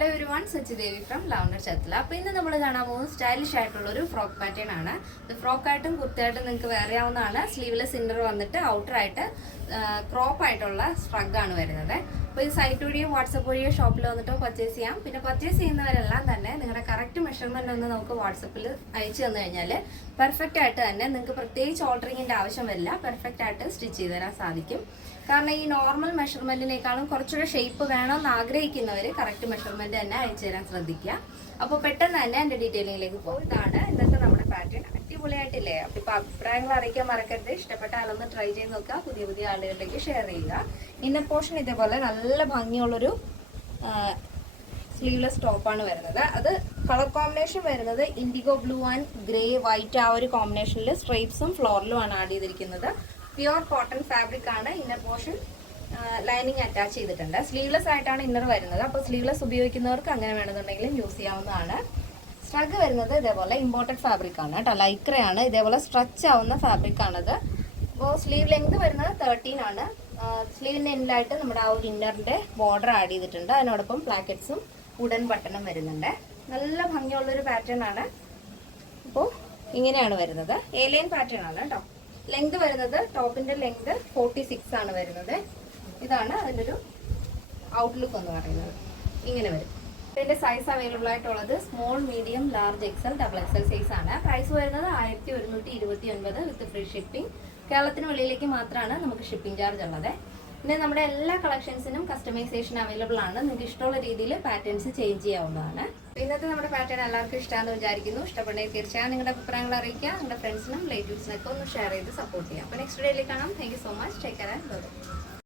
Hello everyone, Sachidevi from lavender Chathala. അപ്പോൾ ഇന്ന് നമ്മൾ കാണാൻ പോകുന്നത് സ്റ്റൈലിഷ് ആയിട്ടുള്ളൊരു ഫ്രോക്ക് പാറ്റേൺ ആണ്. ഇത് ഫ്രോക്കായിട്ടും കുർത്തിയായിട്ടും നിങ്ങൾക്ക് വെയർ ചെയ്യാവുന്നതാണ്. സ്ലീവ്ലെസ് ഇന്നർ വന്നിട്ട് ഔട്ടറായിട്ട് ക്രോപ്പ് ആയിട്ടുള്ള സ്ട്രഗാണ് വരുന്നത്. അപ്പോൾ ഇത് സൈറ്റ് വഴിയോ വാട്സപ്പ് വഴിയോ ഷോപ്പിൽ വന്നിട്ടോ പർച്ചേസ് ചെയ്യാം. പിന്നെ പർച്ചേസ് ചെയ്യുന്നവരെല്ലാം തന്നെ നിങ്ങളുടെ കറക്റ്റ് മെഷർമെൻ്റ് ഒന്ന് നമുക്ക് വാട്സപ്പിൽ അയച്ചു തന്നു കഴിഞ്ഞാൽ പെർഫെക്റ്റ് ആയിട്ട് തന്നെ നിങ്ങൾക്ക് പ്രത്യേകിച്ച് ഓൾട്ടറിങ്ങിൻ്റെ ആവശ്യം വരില്ല, പെർഫെക്റ്റ് ആയിട്ട് സ്റ്റിച്ച് ചെയ്ത് തരാൻ സാധിക്കും. കാരണം ഈ നോർമൽ മെഷർമെന്റിനേക്കാളും കുറച്ചുകൂടെ ഷേപ്പ് വേണമെന്ന് ആഗ്രഹിക്കുന്നവർ കറക്റ്റ് മെഷർമെന്റ് തന്നെ അയച്ചു തരാൻ ശ്രദ്ധിക്കുക. അപ്പോൾ പെട്ടെന്ന് തന്നെ എൻ്റെ ഡീറ്റെയിലിംഗിലേക്ക് പോകും. ഇതാണ് ഇന്നത്തെ നമ്മുടെ പാറ്റേൺ. അടിപൊളിയായിട്ടില്ലേ? അപ്പോൾ ഇപ്പോൾ അഭിപ്രായങ്ങൾ അറിയിക്കാൻ മറക്കരുത്. ഇഷ്ടപ്പെട്ട ആളൊന്ന് ട്രൈ ചെയ്ത് നോക്കുക, പുതിയ പുതിയ ആളുകളിലേക്ക് ഷെയർ ചെയ്യുക. ഇന്നർ പോർഷൻ ഇതേപോലെ നല്ല ഭംഗിയുള്ളൊരു സ്ലീവ്ലെസ് ടോപ്പാണ് വരുന്നത്. അത് കളർ കോമ്പിനേഷൻ വരുന്നത് IndiGo blue and grey white, ആ ഒരു കോമ്പിനേഷനിൽ സ്ട്രൈപ്സും ഫ്ലോറലുമാണ് ആഡ് ചെയ്തിരിക്കുന്നത്. പ്യുവർ കോട്ടൺ ഫാബ്രിക് ആണ്. ഇന്നർ പോർഷൻ ലൈനിങ് അറ്റാച്ച് ചെയ്തിട്ടുണ്ട്. സ്ലീവ്ലെസ് ആയിട്ടാണ് ഇന്നർ വരുന്നത്. അപ്പോൾ സ്ലീവ്ലെസ് ഉപയോഗിക്കുന്നവർക്ക് അങ്ങനെ വേണമെന്നുണ്ടെങ്കിലും യൂസ് ചെയ്യാവുന്നതാണ്. സ്ട്രഗ് വരുന്നത് ഇതേപോലെ ഇമ്പോർട്ടഡ് ഫാബ്രിക് ആണ് കേട്ടോ, ലൈക്രയാണ്. ഇതേപോലെ സ്ട്രെച്ച് ആവുന്ന ഫാബ്രിക് ആണത്. അപ്പോൾ സ്ലീവ് ലെങ്ത് വരുന്നത് 13 ആണ്. സ്ലീവിൻ്റെ എൻഡിലായിട്ട് നമ്മുടെ ആ ഒരു ഇന്നറിൻ്റെ ബോർഡർ ആഡ് ചെയ്തിട്ടുണ്ട്. അതിനോടൊപ്പം പ്ലാക്കറ്റ്സും വുഡൻ ബട്ടണും വരുന്നുണ്ട്. നല്ല ഭംഗിയുള്ളൊരു പാറ്റേൺ ആണ്. അപ്പോൾ ഇങ്ങനെയാണ് വരുന്നത്. എ ലൈൻ പാറ്റേൺ ആണ് കേട്ടോ. ലെങ്ത് വരുന്നത് ടോപ്പിന്റെ ലെങ്ത് 46 ആണ് വരുന്നത്. ഇതാണ് അതിൻ്റെ ഒരു ഔട്ട്ലുക്ക് എന്ന് പറയുന്നത്. ഇങ്ങനെ വരും. ഇതിന്റെ സൈസ് അവൈലബിൾ ആയിട്ടുള്ളത് small, medium, large, XL, double XL size ആണ്. പ്രൈസ് വരുന്നത് 1129 വിത്ത് ഫ്രീ ഷിപ്പിംഗ്. കേരളത്തിന് വെളിയിലേക്ക് മാത്രമാണ് നമുക്ക് ഷിപ്പിംഗ് ചാർജ് ഉള്ളത്. പിന്നെ നമ്മുടെ എല്ലാ കളക്ഷൻസിനും കസ്റ്റമൈസേഷൻ അവൈലബിൾ ആണ്. നിങ്ങൾക്ക് ഇഷ്ടമുള്ള രീതിയിൽ പാറ്റേൺസ് ചേഞ്ച് ചെയ്യാവുന്നതാണ്. ഇന്നത്തെ നമ്മുടെ പാറ്റേൺ എല്ലാവർക്കും ഇഷ്ടമാണെന്ന് വിചാരിക്കുന്നു. ഇഷ്ടപ്പെട്ടെങ്കിൽ തീർച്ചയായും നിങ്ങളുടെ അഭിപ്രായങ്ങൾ അറിയിക്കുക. നിങ്ങളുടെ ഫ്രണ്ട്സിനും റിലേറ്റീവ്സിനൊക്കെ ഒന്ന് ഷെയർ ചെയ്ത് സപ്പോർട്ട് ചെയ്യാം. അപ്പോൾ നെക്സ്റ്റ് ഡേയിൽ കാണാം. Thank you so much. Take care and by.